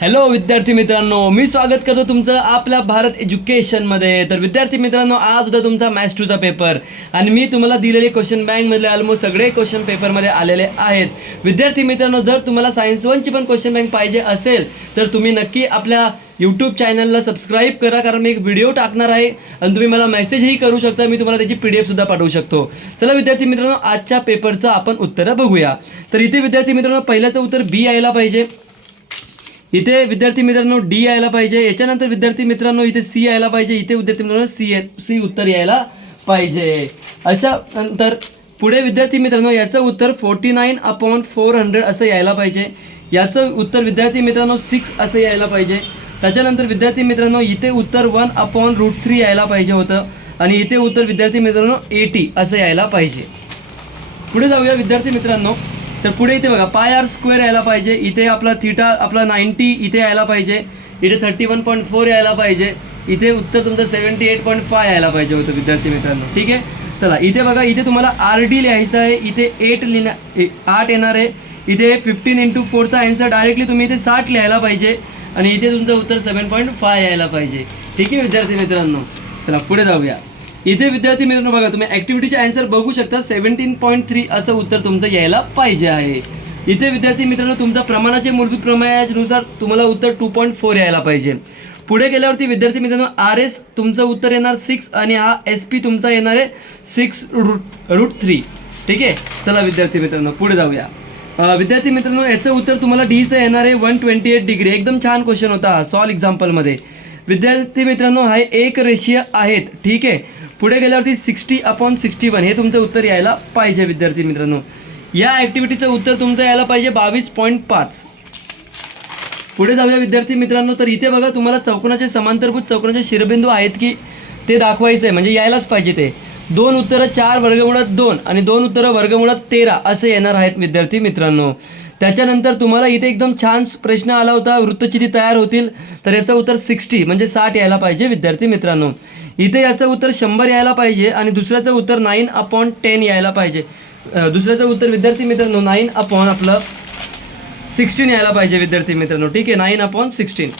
Hello विद्यार्थी मित्रांनो. मी स्वागत करतो तुमचं आपल्या भारत एज्युकेशनमध्ये तर विद्यार्थी मित्रांनो आज होता तुमचा मॅथ्स टूचा पेपर आणि मी तुम्हाला दिलेले क्वेश्चन बँकमधले ऑलमोस्ट सगळे क्वेश्चन पेपरमध्ये आलेले आहेत. विद्यार्थी मित्रांनो जर तुम्हाला सायन्स वनची पण क्वेश्चन बँक पाहिजे असेल तर तुम्ही नक्की आपल्या यूट्यूब चॅनलला सबस्क्राईब करा कारण मी एक व्हिडिओ टाकणार आहे. आणि तुम्ही मला मेसेजही करू शकता मी तुम्हाला त्याची पी डी एफसुद्धा पाठवू शकतो. चला विद्यार्थी मित्रांनो आजच्या पेपरचं आपण उत्तरं बघूया. तर इथे विद्यार्थी मित्रांनो पहिल्याचं उत्तर बी यायला पाहिजे. इथे विद्यार्थी मित्रांनो डी यायला पाहिजे. याच्यानंतर विद्यार्थी मित्रांनो इथे सी यायला पाहिजे. इथे विद्यार्थी मित्रांनो सी सी उत्तर यायला पाहिजे. अशा नंतर पुढे विद्यार्थी मित्रांनो याचं उत्तर forty nine upon four hundred असं यायला पाहिजे. याचं उत्तर विद्यार्थी मित्रांनो सिक्स असं यायला पाहिजे. त्याच्यानंतर विद्यार्थी मित्रांनो इथे उत्तर वन अपॉन रूट थ्री यायला पाहिजे होतं. आणि इथे उत्तर विद्यार्थी मित्रांनो एटी असं यायला पाहिजे. पुढे जाऊया विद्यार्थी मित्रांनो. तर पुढे इथे बघा पाय आर स्क्वेअर यायला पाहिजे. इथे आपला थिटा आपला नाईन्टी इथे यायला पाहिजे. इथे थर्टी वन पॉईंट फोर यायला पाहिजे. इथे उत्तर तुमचं सेवन्टी एट पॉईंट फाय यायला पाहिजे होतं विद्यार्थी मित्रांनो. ठीक आहे? चला इथे बघा इथे तुम्हाला आर डी लिहायचं आहे. इथे एट लिहिण्या ए- आठ येणार आहे. इथे फिफ्टीन इंटू फोरचा आन्सर डायरेक्टली तुम्ही इथे साठ लिहायला पाहिजे. आणि इथे तुमचं उत्तर सेवन पॉईंट फाय यायला पाहिजे. ठीक आहे विद्यार्थी मित्रांनो? चला पुढे जाऊया. इथे विद्यार्थी मित्रांनो बघा तुम्ही ॲक्टिव्हिटीचे आन्सर बघू शकता. सेव्हन्टीन पॉईंट थ्री असं उत्तर तुमचं यायला पाहिजे आहे. इथे विद्यार्थी मित्रांनो तुमच्या प्रमाणाचे मूलभूत प्रमाणानुसार तुम्हाला उत्तर टू पॉईंट फोर यायला पाहिजे. पुढे गेल्यावरती विद्यार्थी मित्रांनो आर एस तुमचं उत्तर येणार सिक्स आणि हा एस पी तुमचा येणार आहे सिक्स रूट रूट थ्री ठीक आहे? चला विद्यार्थी मित्रांनो पुढे जाऊया. विद्यार्थी मित्रांनो याचं उत्तर तुम्हाला डीचं येणार आहे वन ट्वेंटी एट डिग्री एकदम छान क्वेश्चन होता. हा सॉल्व एक्झाम्पलमध्ये विद्यार्थी मित्रांनो हा एक रेषीय आहेत. ठीक आहे? पुढे गेल्यावरती सिक्स्टी अपॉन सिक्स्टी वन हे तुमचं उत्तर यायला पाहिजे विद्यार्थी मित्रांनो. या ॲक्टिव्हिटीचं उत्तर तुमचं यायला पाहिजे बावीस पॉईंट पाच. पुढे जाऊया विद्यार्थी मित्रांनो. तर इथे बघा तुम्हाला चौकोनाचे समांतरभूत चौकोनाचे शिरबिंदू आहेत की ते दाखवायचं आहे म्हणजे यायलाच पाहिजे ते. दोन उत्तरं चार वर्गमुळात दोन आणि दोन उत्तरं वर्गमुळात तेरा असे येणार आहेत विद्यार्थी मित्रांनो. त्याच्यानंतर तुम्हाला इथे एकदम छान प्रश्न आला होता वृत्तचिती तयार होतील. तर याचं उत्तर सिक्स्टी म्हणजे साठ यायला पाहिजे विद्यार्थी मित्रांनो. इथे याचं उत्तर शंभर यायला पाहिजे आणि दुसऱ्याचं उत्तर नाईन अपॉन टेन यायला पाहिजे. दुसऱ्याचं उत्तर विद्यार्थी मित्रांनो नाईन अपॉन आपलं सिक्स्टीन यायला पाहिजे विद्यार्थी मित्रांनो. ठीक आहे नाईन अपॉन सिक्स्टीन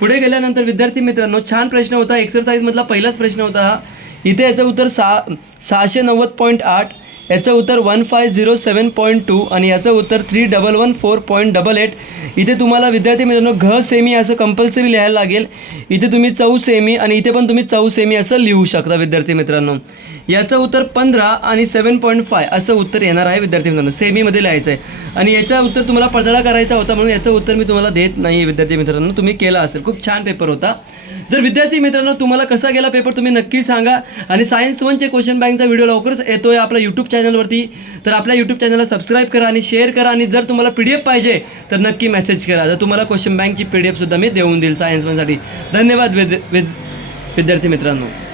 पुढे गेल्यानंतर विद्यार्थी मित्रांनो छान प्रश्न होता. एक्सरसाइजमधला पहिलाच प्रश्न होता इथे याचं उत्तर सा सहाशे नव्वद पॉईंट आठ. याचं उत्तर one five zero seven point two आणि याचं उत्तर three double one four point double eight इथे तुम्हाला विद्यार्थी मित्रांनो घ सेमी असं कंपल्सरी लिहायला लागेल. इथे तुम्ही चौ सेमी आणि इथे पण तुम्ही चौ सेमी असं लिहू शकता विद्यार्थी मित्रांनो. याचं उत्तर पंधरा आणि सेवन पॉईंट फाय असं उत्तर येणार आहे विद्यार्थी मित्रांनो. सेमीमध्ये लिहायचं आहे आणि याचं उत्तर तुम्हाला पडताळा करायचा होता म्हणून याचं उत्तर मी तुम्हाला देत नाही आहे विद्यार्थी मित्रांनो. तुम्ही केला असेल. खूप छान पेपर होता. जर विद्यार्थी मित्रांनो तुम्हाला कसा गेला पेपर तुम्ही नक्की सांगा. आणि सायन्स वनचे क्वेश्चन बँकचा व्हिडिओ लवकरच येतो आहे आपल्या यूट्यूब चॅनलवरती तर आपल्या यूट्यूब चॅनलला सबस्क्राईब करा आणि शेअर करा आणि जर तुम्हाला पी डी एफ पाहिजे तर नक्की मेसेज करा. जर तुम्हाला क्वेश्चन बँकची पी डी एफसुद्धा मी देऊन देईल सायन्स वनसाठी धन्यवाद विद- विद्यार्थी मित्रांनो.